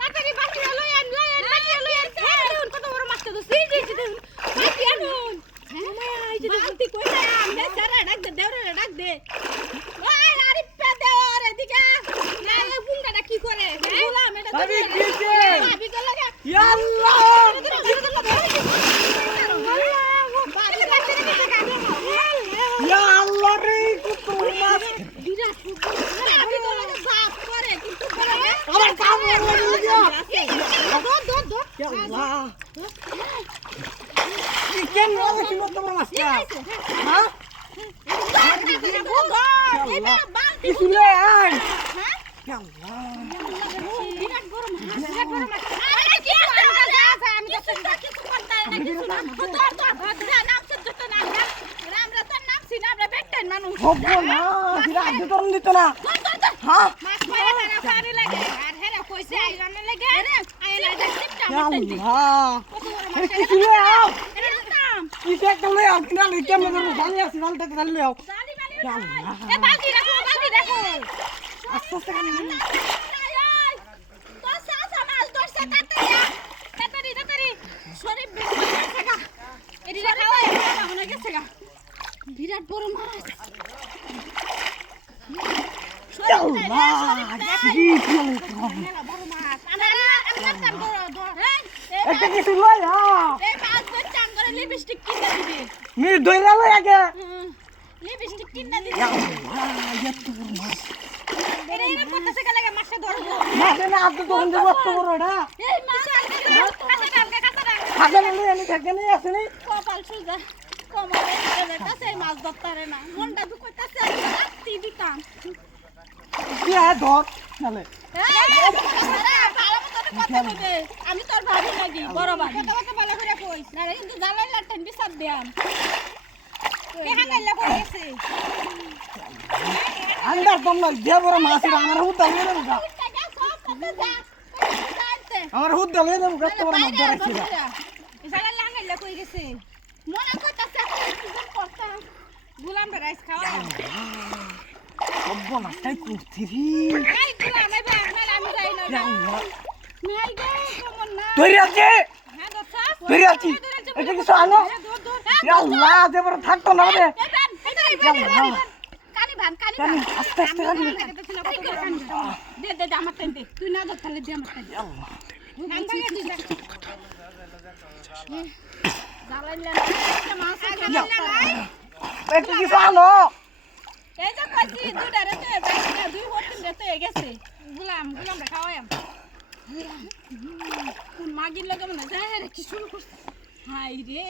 তাড়াতাড়ি বাটি লই আন কত বড় মাছটা তো সিরি দিছি দেন বাটি আনুন মায়া এই যে বালতি কই না আমি সারা ডাক দে দেওরে ডাক দে ওই আরে পে দে ওরে দিকা না এ বুঙ্গাটা কি করে বললাম এটা ভাবি কিছে ভাবি গেল না ইয়া আল্লাহ ইয়া আল্লাহ রে কত মাছ বিরাট ভাবি গেল না বাপ করে কিন্তু করে আমার কাম হয়ে গেল দো ইয়া আল্লাহ কি কেন লাগে কি মত তোমার মাছটা হ্যাঁ কি শুনে আই ইয়া আল্লাহ বিরাট বড় মাছ আরে কি আছে আমি তো কিছু করতে না কিছু না তোর নাম সত্য না আমরা তোর নাম সিনা আমরা বেটাইন মানুষ হবো না দিরা আদে তরন দিত না হ্যাঁ মাছ মারা না পানি লাগে আর হেরা কইছে আইরানে লাগে আইলা এটা টিপটা ইয়া মারতে দি আল্লাহ কি শুনে আও এরকম কি একটা লই আও কিনা লই কেমন করে জানি আছে জানতে জানি লই আও জালি বালি ইয়া আল্লাহ এ বালতি রাখো আস্তে আস্তে কানে তো সাসা মাছ ধরছে তাড়াতাড়ি শরীর বেশি গেছে গা এদিকে খাওয়াই না মনে গেছে গা বিরাট বড় মাছ ইয়া আল্লাহ কি শুনে বড় মাছ আমরা চান করো ধর একটা কিছু লই আও এই মাছ ধর চান করে লিপস্টিক কিনে দিবি মি দইলা লই আগে লিপস্টিক কিনে দিবি ইয়া আল্লাহ এত বড় মাছ এর করতেছে কে লাগে মাছটা ধরবো মাছ না আদে তরন দেব কত বড় এটা এই মাছ কাঁচা খাবে না লই আমি থাকে না আছে নি কপাল সুজা কমরে কাছে মাছ ধরতারে না মনটা তো কইতাছে রাত্রি দিতাম কি আ ধর নালে আমি তোর ভাবি লাগি বড় ভাবি কথা বলা করে কইস না রে কিন্তু জানাই লাটেন বিচার দিয়াম এ হাঙ্গাইলা কই গেছে আন্দার তোমরা যে বড় মাছ আমার হুদ দালে দেব গা আমার হুদ দালে দেব গা তো বড় মাছ ধরাইছি গা জানাই লাঙ্গাইলা কই গেছে মনে কইতাছে কিছু করতাম গুলাম রাইস খাওয়া সব্ব না তাই করছি রে নাই গুলাম এবার আমি যাই না ইয়া আল্লাহ নাই গো কেমন না তৈরি আছে হ্যাঁ দচ্ছা তৈরি আছি এটা কিছু আনো ইয়া আল্লাহ যে বড় থাকতো না রে কানি ভান কানি আস্তে আস্তে কানি দে আমার টাইম দে তুই না ধরতালে দে আমার টাইম ইয়া আল্লাহ জালাইলা না মাছ এটা কিছু আনো এই যে কইছি দুইটা রে তে দুই হোটেল রে তে গেছে গুলাম রে খাওয়াম কোন মাগির লাগে মনে যায় রে কি শুরু করছ হাই রে